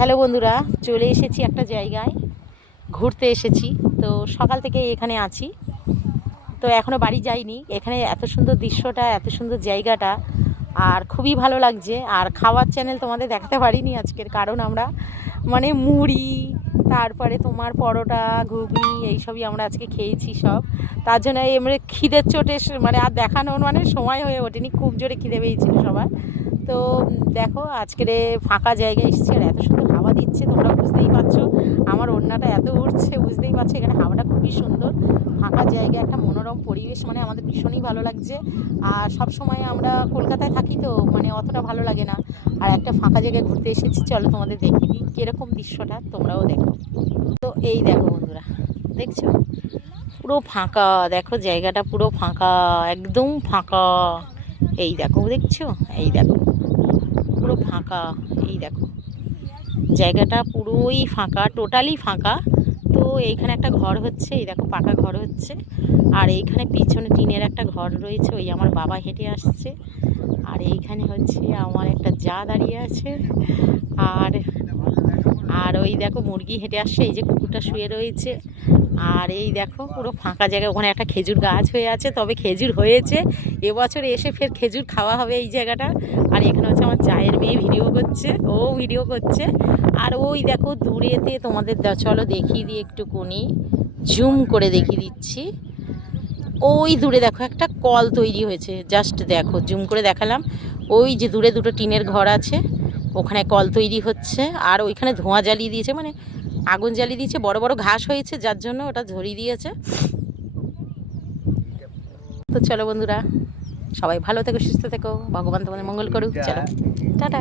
Hello বন্ধুরা, চলে এসেছি একটা জায়গায় ঘুরতে এসেছি। তো সকাল থেকে এখানে আছি, তো এখনও বাড়ি যাইনি। এখানে এত সুন্দর দৃশ্যটা, এত সুন্দর জায়গাটা, আর খুবই ভালো লাগছে। আর খাওয়ার চ্যানেল তোমাদের দেখাতে পারিনি আজকের, কারণ আমরা মানে মুড়ি, তারপরে তোমার পরোটা, ঘুগনি এইসবই আমরা আজকে খেয়েছি সব। তার জন্য এমনি খিদের চোটে মানে আর দেখানোর মানে সময় হয়ে ওঠেনি, খুব জোরে খিদে পেয়েছিল সবার। তো দেখো আজকের ফাঁকা জায়গায় এসেছি, আর এত সুন্দর হাওয়া দিচ্ছে, তোমরা বুঝতেই পারছো। আমার ওড়নাটা এত উঠছে, বুঝতেই পারছো। এখানে হাওয়াটা খুবই সুন্দর, ফাঁকা জায়গা, একটা মনোরম পরিবেশ, মানে আমাদের ভীষণই ভালো লাগছে। আর সব সময় আমরা কলকাতায় থাকি, তো মানে অতটা ভালো লাগে না। আর একটা ফাঁকা জায়গায় ঘুরতে এসেছি, চলো তোমাদের দেখিয়ে দিই কীরকম দৃশ্যটা, তোমরাও দেখো। তো এই দেখো বন্ধুরা, দেখছো পুরো ফাঁকা, দেখো জায়গাটা পুরো ফাঁকা, একদম ফাঁকা। এই দেখো, দেখছো, এই দেখো পুরো ফাঁকা। এই দেখো জায়গাটা পুরোই ফাঁকা, টোটালি ফাঁকা। তো এইখানে একটা ঘর হচ্ছে, এই দেখো পাকা ঘর হচ্ছে। আর এইখানে পিছনে টিনের একটা ঘর রয়েছে, ওই আমার বাবা হেঁটে আসছে। আর এইখানে হচ্ছে আমার একটা জা দাঁড়িয়ে আছে। আর আর ওই দেখো মুরগি হেঁটে আসছে, এই যে কুকুরটা শুয়ে রয়েছে। আর এই দেখো পুরো ফাঁকা জায়গা, ওখানে একটা খেজুর গাছ হয়ে আছে, তবে খেজুর হয়েছে। এবছর এসে ফের খেজুর খাওয়া হবে এই জায়গাটা। আর এখানে হচ্ছে আমার জায়ের মেয়ে ভিডিও করছে, ও ভিডিও করছে। আর ওই দেখো দূরেতে তোমাদের চলো দেখিয়ে দিই একটুকুনি, জুম করে দেখিয়ে দিচ্ছি। ওই দূরে দেখো একটা কল তৈরি হয়েছে, জাস্ট দেখো জুম করে দেখালাম। ওই যে দূরে দুটো টিনের ঘর আছে, ওখানে কল তৈরি হচ্ছে। আর ওইখানে ধোঁয়া জ্বালিয়ে দিয়েছে, মানে আগুন জ্বালিয়ে দিয়েছে, বড় বড় ঘাস হয়েছে যার জন্য ওটা ধরিয়ে দিয়েছে। তো চলো বন্ধুরা, সবাই ভালো থেকো, সুস্থ থেকো, ভগবান তোমাদের মঙ্গল করুক। চলো টাটা।